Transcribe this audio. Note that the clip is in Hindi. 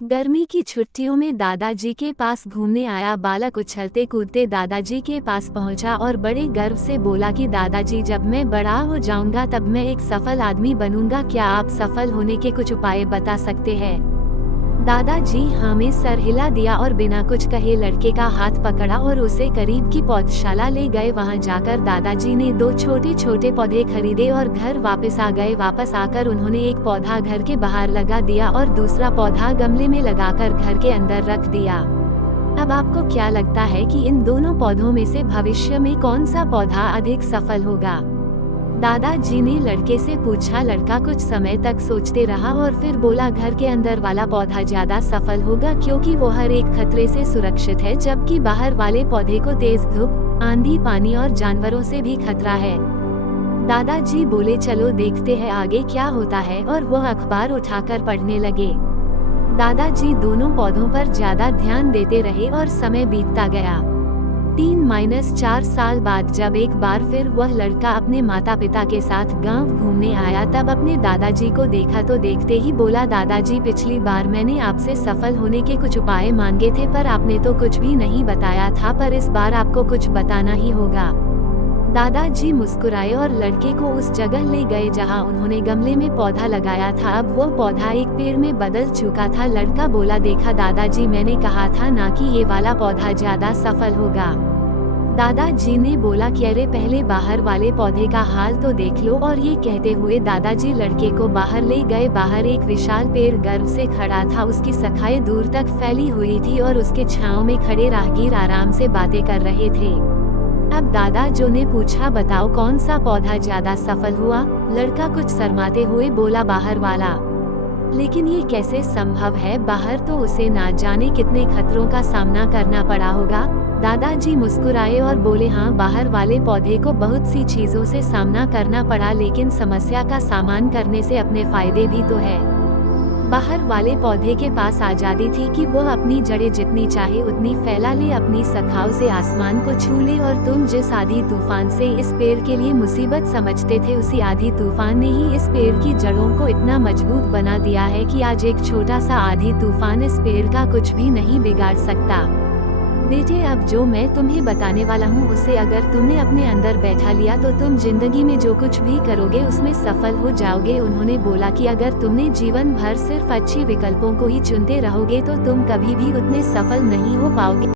गर्मी की छुट्टियों में दादाजी के पास घूमने आया बालक उछलते कूदते दादाजी के पास पहुंचा और बड़े गर्व से बोला कि दादाजी, जब मैं बड़ा हो जाऊंगा तब मैं एक सफल आदमी बनूंगा। क्या आप सफल होने के कुछ उपाय बता सकते हैं? दादाजी हमें सर हिला दिया और बिना कुछ कहे लड़के का हाथ पकड़ा और उसे करीब की पौधशाला ले गए। वहां जाकर दादाजी ने 2 छोटे छोटे पौधे खरीदे और घर वापस आ गए। वापस आकर उन्होंने एक पौधा घर के बाहर लगा दिया और दूसरा पौधा गमले में लगाकर घर के अंदर रख दिया। अब आपको क्या लगता है कि इन दोनों पौधों में से भविष्य में कौन सा पौधा अधिक सफल होगा? दादाजी ने लड़के से पूछा। लड़का कुछ समय तक सोचते रहा और फिर बोला, घर के अंदर वाला पौधा ज्यादा सफल होगा क्योंकि वो हर एक खतरे से सुरक्षित है, जबकि बाहर वाले पौधे को तेज धूप, आंधी, पानी और जानवरों से भी खतरा है। दादाजी बोले, चलो देखते हैं आगे क्या होता है, और वो अखबार उठाकर पढ़ने लगे। दादाजी दोनों पौधों पर ज्यादा ध्यान देते रहे और समय बीतता गया। 3-4 साल बाद जब एक बार फिर वह लड़का अपने माता पिता के साथ गांव घूमने आया, तब अपने दादाजी को देखा तो देखते ही बोला, दादाजी, पिछली बार मैंने आपसे सफल होने के कुछ उपाय मांगे थे पर आपने तो कुछ भी नहीं बताया था, पर इस बार आपको कुछ बताना ही होगा। दादाजी मुस्कुराए और लड़के को उस जगह ले गए जहां उन्होंने गमले में पौधा लगाया था। अब वो पौधा एक पेड़ में बदल चुका था। लड़का बोला, देखा दादाजी, मैंने कहा था ना कि ये वाला पौधा ज्यादा सफल होगा। दादाजी ने बोला कि अरे पहले बाहर वाले पौधे का हाल तो देख लो, और ये कहते हुए दादाजी लड़के को बाहर ले गए। बाहर एक विशाल पेड़ गर्व से खड़ा था, उसकी शाखाएं दूर तक फैली हुई थी और उसके छांव में खड़े राहगीर आराम से बातें कर रहे थे। अब दादाजी ने पूछा, बताओ कौन सा पौधा ज्यादा सफल हुआ? लड़का कुछ शर्माते हुए बोला, बाहर वाला। लेकिन ये कैसे संभव है? बाहर तो उसे ना जाने कितने खतरों का सामना करना पड़ा होगा। दादाजी मुस्कुराए और बोले, हाँ, बाहर वाले पौधे को बहुत सी चीजों से सामना करना पड़ा, लेकिन समस्या का सामना करने से अपने फायदे भी तो है। बाहर वाले पौधे के पास आजादी थी कि वो अपनी जड़ें जितनी चाहे उतनी फैला ले, अपनी शाखाओं से आसमान को छू ले, और तुम जिस आधी तूफान से इस पेड़ के लिए मुसीबत समझते थे, उसी आधी तूफान ने ही इस पेड़ की जड़ों को इतना मजबूत बना दिया है कि आज एक छोटा सा आधी तूफान इस पेड़ का कुछ भी नहीं बिगाड़ सकता। बेटे, अब जो मैं तुम्हें बताने वाला हूँ उसे अगर तुमने अपने अंदर बैठा लिया तो तुम जिंदगी में जो कुछ भी करोगे उसमें सफल हो जाओगे। उन्होंने बोला कि अगर तुमने जीवन भर सिर्फ अच्छे विकल्पों को ही चुनते रहोगे तो तुम कभी भी उतने सफल नहीं हो पाओगे।